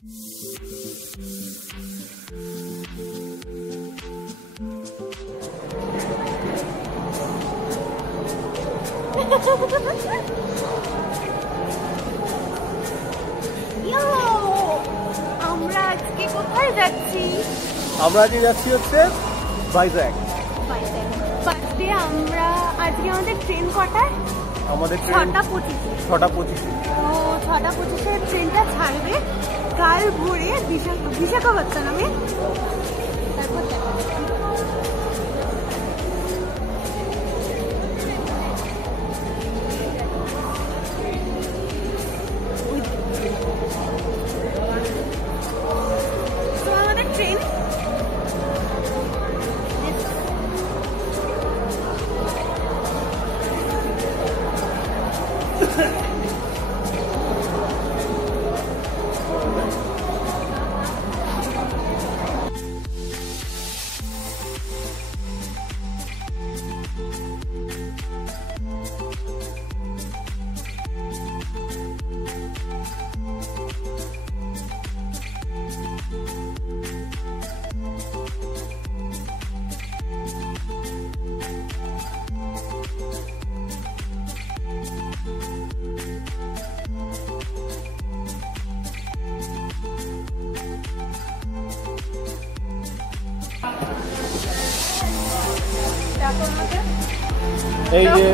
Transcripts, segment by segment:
আমরা আজকে কোথায় যাচ্ছি? আমরা আজকে যাচ্ছি হচ্ছে ভাইজ্যাক। ফার্স্টে আমরা আজকে আমাদের ট্রেন কটায়? আমাদের 6:25। 6:25। তো 6:25 ট্রেনটা ছাড়বে কাল ভোরে বিশাখাপত্তনমে। তারপর আমাদের ট্রেন এই যে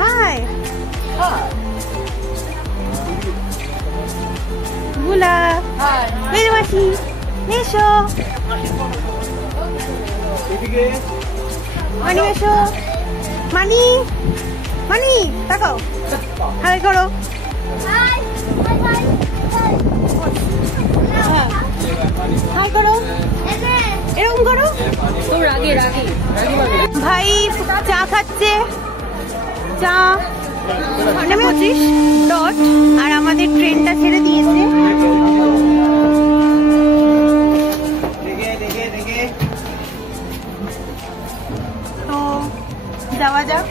হাই বুলা মেরে মাসি এসো এদিকে মানি এসো মানি মানি তাকাও হাই করো হাই করো এরকম করো তো রাগে রাগে ভাই চা খাচ্ছে চা 6:25 আর আমাদের ট্রেনটা ছেড়ে দিয়েছে তো যাওয়া যাক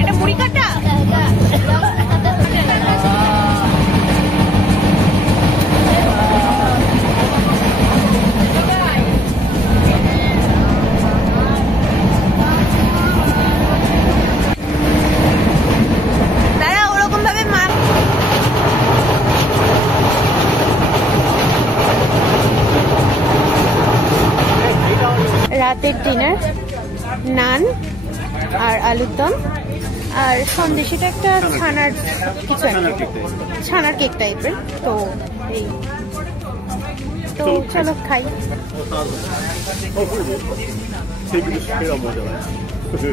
এটা মুড়ি কাটা রাতের ডিনার নান আর আলুর দম আর সন্দেশ এটা একটা ছানার কিছু ছানার কেক টাইপের তো এই তো চলো খাই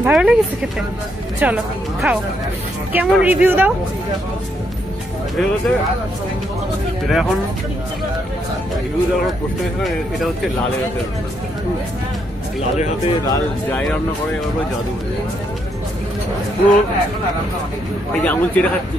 ভালো লেগেছে খেতে চলো খাও কেমন রিভিউ দাও এটা এখন রিভিউ দেওয়ার প্রশ্ন এটা হচ্ছে লালের হাতে লালের হাতে লাল যাই রান্না করে এবার জাদু হয়ে যায় পুরো এই যে আঙুল চেড়ে খাচ্ছি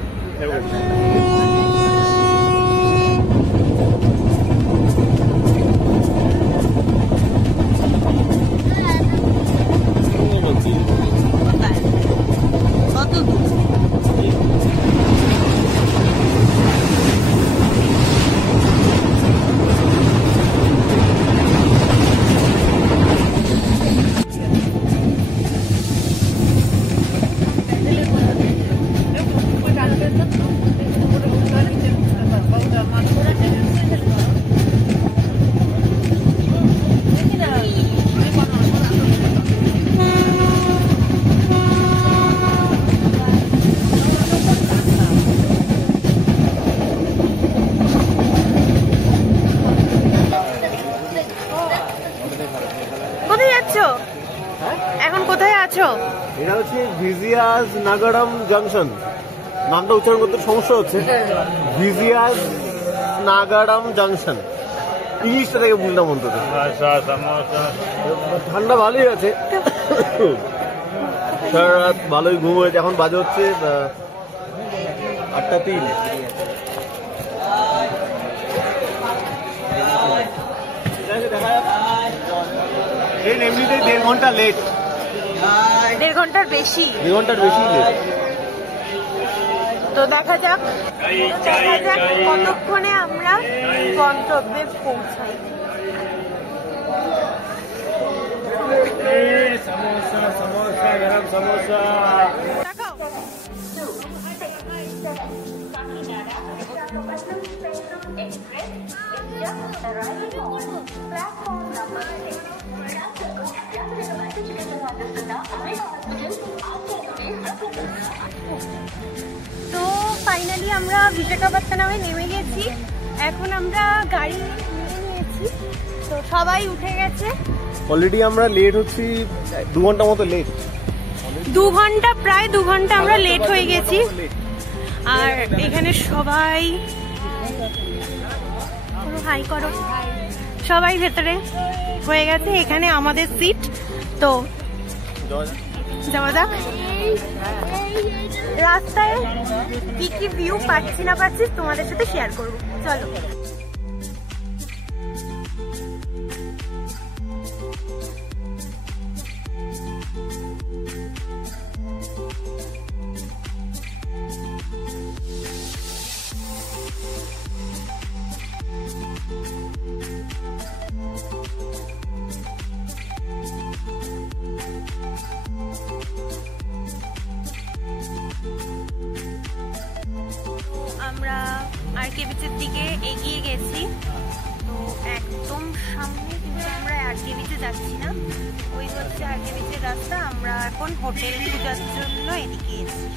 এখন কোথায় আছো? এটা হচ্ছে ভিজিয়াস নাগারাম জাংশন। নামটা উচ্চারণ করতে সমস্যা হচ্ছে। ভিজিয়াস নাগারাম জাংশন, ইংলিশটা থেকে ভুললাম অন্তত। ঠান্ডা ভালোই আছে, সারা রাত ভালোই ঘুম হয়েছে। এখন বাজে হচ্ছে 8:03। ট্রেন এমনিতেই 1.5 ঘন্টা লেট। 1.5 ঘন্টার বেশি। 2 ঘন্টার বেশি লেট। তো দেখা যাক কতক্ষণে আমরা গন্তব্যে পৌঁছাই। समोसा समोसा गरम समोसा। তো ফাইনালি আমরা বিশাখাপত্তনমে নেমে গেছি। এখন আমরা গাড়ি নিয়ে নিয়েছি, তো সবাই উঠে গেছে। অলরেডি আমরা লেট হচ্ছি, 2 ঘন্টা মতো লেট। 2 ঘন্টা, প্রায় 2 ঘন্টা আমরা লেট হয়ে গেছি। আর এখানে সবাই হাই করো, সবাই ভেতরে হয়ে গেছে। এখানে আমাদের সিট, তো যাওয়া যাক। রাস্তায় কি কি ভিউ পাচ্ছি না পাচ্ছি তোমাদের সাথে শেয়ার করবো, চলো। আমরা আরকে বিচের দিকে এগিয়ে গেছি, তো একদম সামনে, কিন্তু আমরা আরকে বিচে যাচ্ছি না। ওই হচ্ছে আরকে বিচের রাস্তা। আমরা এখন হোটেল খোঁজার জন্য এদিকে এসেছি,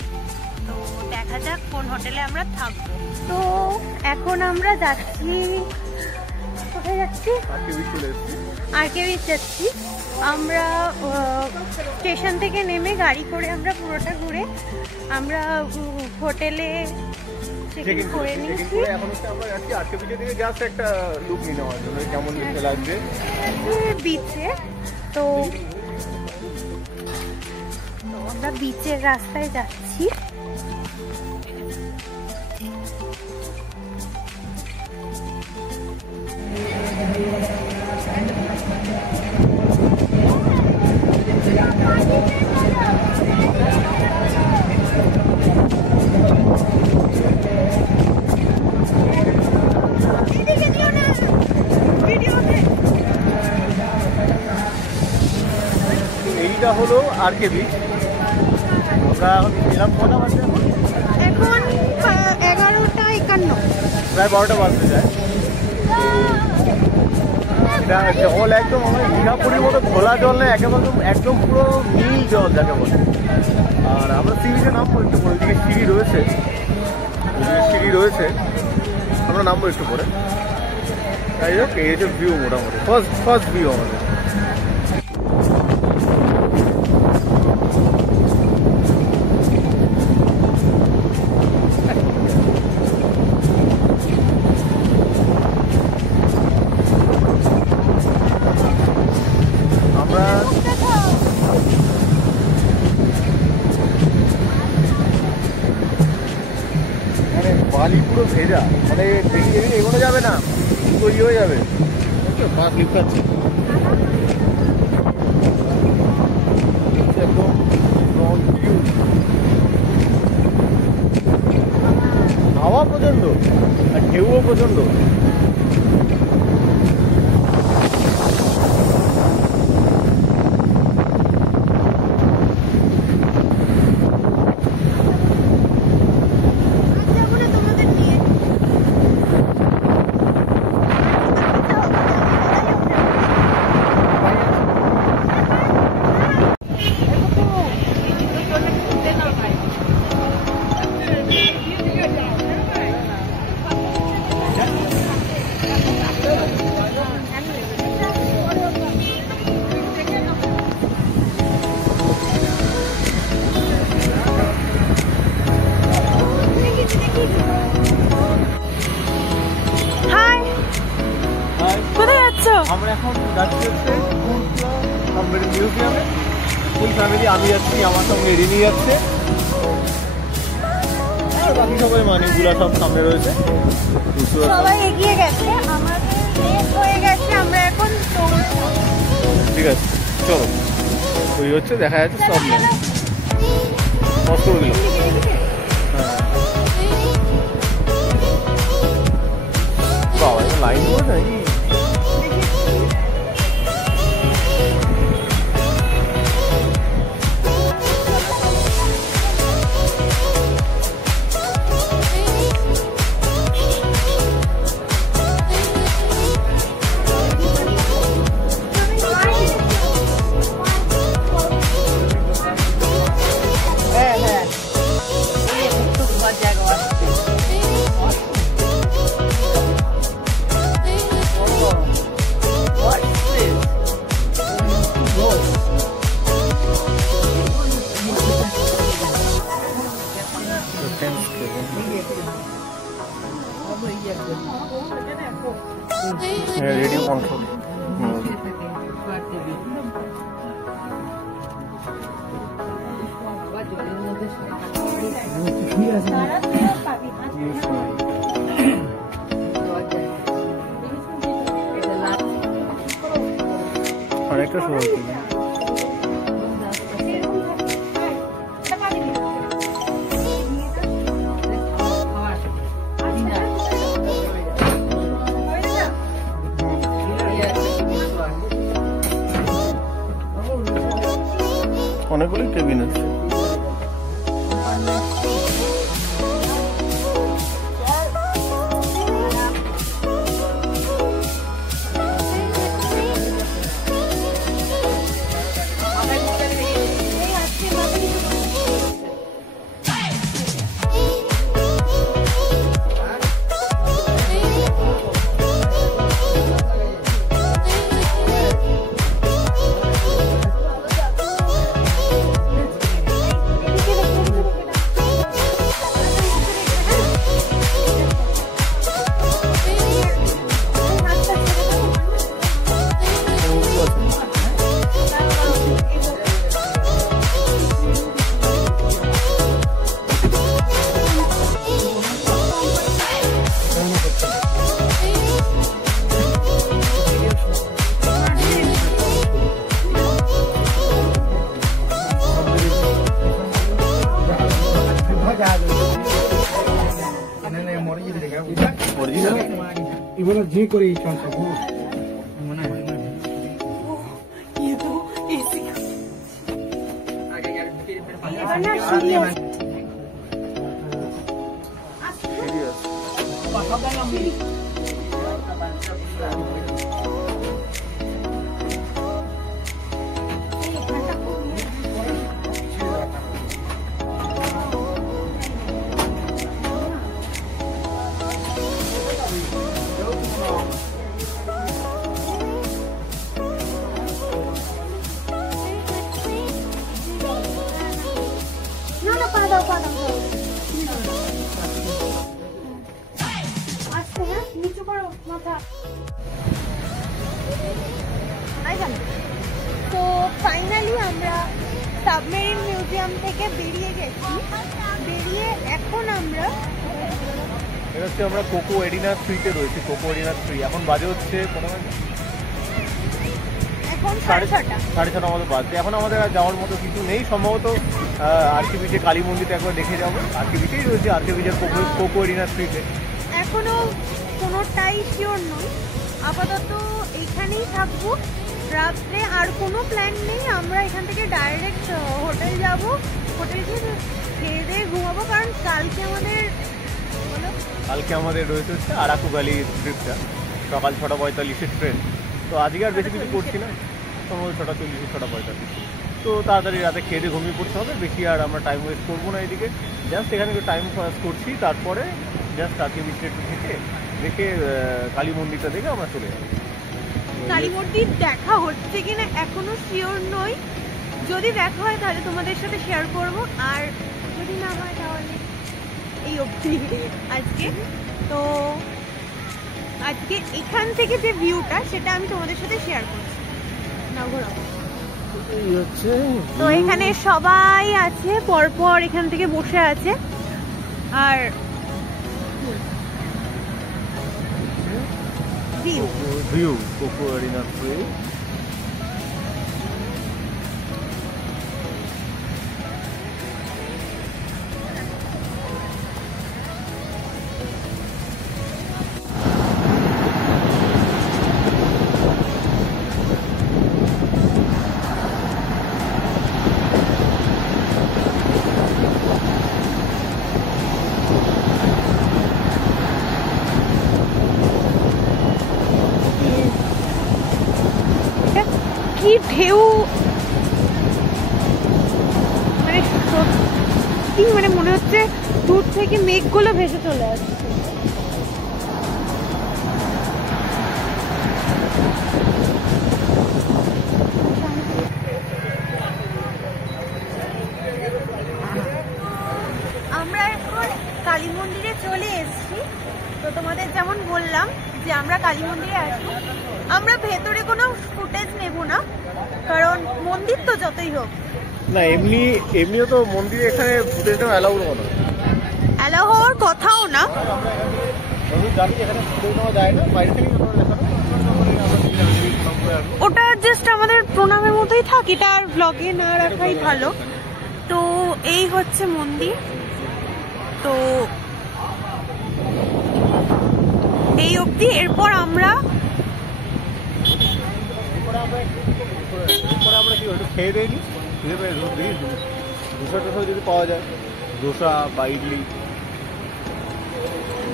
তো দেখা যাক কোন হোটেলে আমরা থাকবো। তো এখন আমরা যাচ্ছি, কোথায় যাচ্ছি? আরকে বিচ যাচ্ছি। আমরা স্টেশন থেকে নেমে গাড়ি করে আমরা পুরোটা ঘুরে আমরা হোটেলে চেক ইন করে নিয়েছি। এখন আমরা যাচ্ছি আরকে বিচের দিকে, জাস্ট একটা লুক নিয়ে নেওয়ার জন্য কেমন দেখতে লাগবে বিচে। তো আমরা বিচের রাস্তায় যাচ্ছি। এইটা হলো আরকে বিচ। আমরা এলাম কটা বাজে? এখন 11:51, প্রায় 12টা বাজতে যায়। এটা জল একদম আমাদের দীঘাপুরীর মতো খোলা জল না, একেবারে একদম পুরো নীল জল যাকে বলে। আর আমরা সি বিচে নামবো একটু পরে, দিকে সিঁড়ি রয়েছে, আমরা নামবো একটু পরে। তাই হোক, এই হচ্ছে ভিউ, মোটামুটি ফার্স্ট ভিউ আমাদের। বালি পুরো ভেজা, মানে দেখে এগোনো যাবে না, তৈরি হয়ে যাবে। পা স্লিপ খাচ্ছে একদম। হাওয়া প্রচন্ড আর ঢেউও প্রচন্ড। আমরা এখন যাচ্ছি হচ্ছে মিউজিয়ামে। ফুল ফ্যামিলি, আমি যাচ্ছি, আমার সঙ্গে রিনি যাচ্ছে, আর বাকি সবাই মানিগুলা সব সামনে রয়েছে। সবাই এগিয়ে গেছে, আমাদের লেট হয়ে গেছে, আমরা এখন ঠিক আছে চলো। ওই হচ্ছে দেখা যাচ্ছে সব নেই পজ করে দিল। হ্যাঁ বাবা এটা লাইন করে নাকি রেডিও কন্ট্রোল। আরেকটা সময় অনেকগুলি কেবিন আছে। 이번에 지거리 있잖아요. তো ফাইনালি আমরা সাবমেরিন মিউজিয়াম থেকে বেরিয়ে গেছি। বেরিয়ে এখন আমরা এটা হচ্ছে আমরা কোকো এরিনা 3-তে রয়েছি। কোকো এরিনা 3 এখন বাজে হচ্ছে এখন 6:30 মতো বাজছে। এখন আমাদের আর যাওয়ার মতো কিছু নেই, সম্ভবত আরকে বিচে কালী মন্দিরটা একবার দেখে যাবো। আরকে বিচেই রয়েছে, আরকে বিচের কোকো এরিনা 3-তে। এখনো কোনোটাই শিওর নই, আপাতত এইখানেই থাকবো রাত্রে। আর কোনো প্ল্যান নেই, আমরা এখান থেকে ডাইরেক্ট হোটেল যাব। হোটেল গিয়ে খেয়ে দিয়ে ঘুমাবো, কারণ কালকে আমাদের রয়েছে হচ্ছে আরাকু ভ্যালি ট্রিপটা, সকাল 6:45-এর ট্রেন। তো আজকে আর বেশি কিছু করছি না, সম্ভবত 6:40, 6:45। তো তাড়াতাড়ি রাতে খেয়ে দিয়ে ঘুমিয়ে পড়তে হবে। বেশি আর আমরা টাইম ওয়েস্ট করবো না এদিকে। জাস্ট এখানে একটু টাইম পাস করছি, তারপরে জাস্ট আরকে বিচে একটু থেকে দেখে কালী মন্দিরটা দেখে আমরা চলে যাবো। কালী মন্দির দেখা হচ্ছে কিনা এখনো শিওর নই। যদি দেখা হয় তাহলে তোমাদের সাথে শেয়ার করব, আর যদি না হয় তাহলে এই অবধি আজকে। তো আজকে এখান থেকে যে ভিউটা সেটা আমি তোমাদের সাথে শেয়ার করছি। না ঘোরাবো তো এখানে সবাই আছে পরপর, এখান থেকে বসে আছে। আর ভিউ কোকো এরিনা 3 সত্যি মানে মনে হচ্ছে দূর থেকে মেঘগুলো ভেসে চলে আসছে। আমরা এখন কালী মন্দিরে চলে এসেছি। তো তোমাদের যেমন বললাম যে আমরা কালী মন্দিরে আসবো, আমরা ভেতরে কোনো ফুটেজ নেব না, কারণ মন্দির তো যতই হোক। না এমনিও তো মন্দিরে এখানে ফুটেজটা অ্যালাউ না, অ্যালাউ হওয়ার কথাও না। জানি এখানে ফুটেজ নেওয়া যায় না, বাইরে থেকে ওটা জাস্ট আমাদের প্রণামের মতোই থাক, এটা আর ব্লগে না রাখাই ভালো। তো এই হচ্ছে মন্দির। তো এই অবধি, এরপর আমরা কি একটু খেয়ে দেয়নি, ধোসা টোসা যদি পাওয়া যায়, ধোসা বা ইডলি।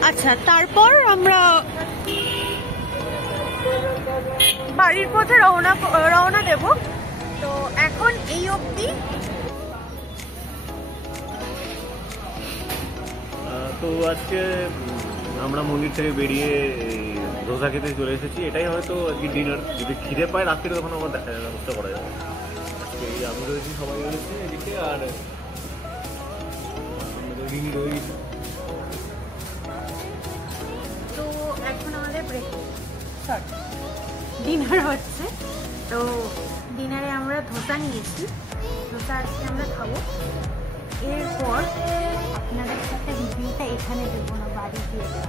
আচ্ছা, তারপর আমরা বাড়ির পথে রওনা দেব। তো এখন এই অবধি। তো আজকে আমরা মন্দির থেকে বেরিয়ে ধোসা খেতে চলে এসেছি। এটাই হয়তো আজকে ডিনার। যদি খিদে পায় রাত্রে তখন আবার ব্যবস্থা করা যাবে। এই আমি রয়েছি, সবাই রয়েছে এদিকে, আর রিমি রয়েছে। তো এখন আমাদের ডিনার হচ্ছে। তো ডিনারে আমরা ধোসা নিয়েছি, ধোসা আজকে আমরা খাবো। এরপর আপনাদের সাথে রিভিউটা এখানে দেবো না, বাড়ি গিয়ে দেবো।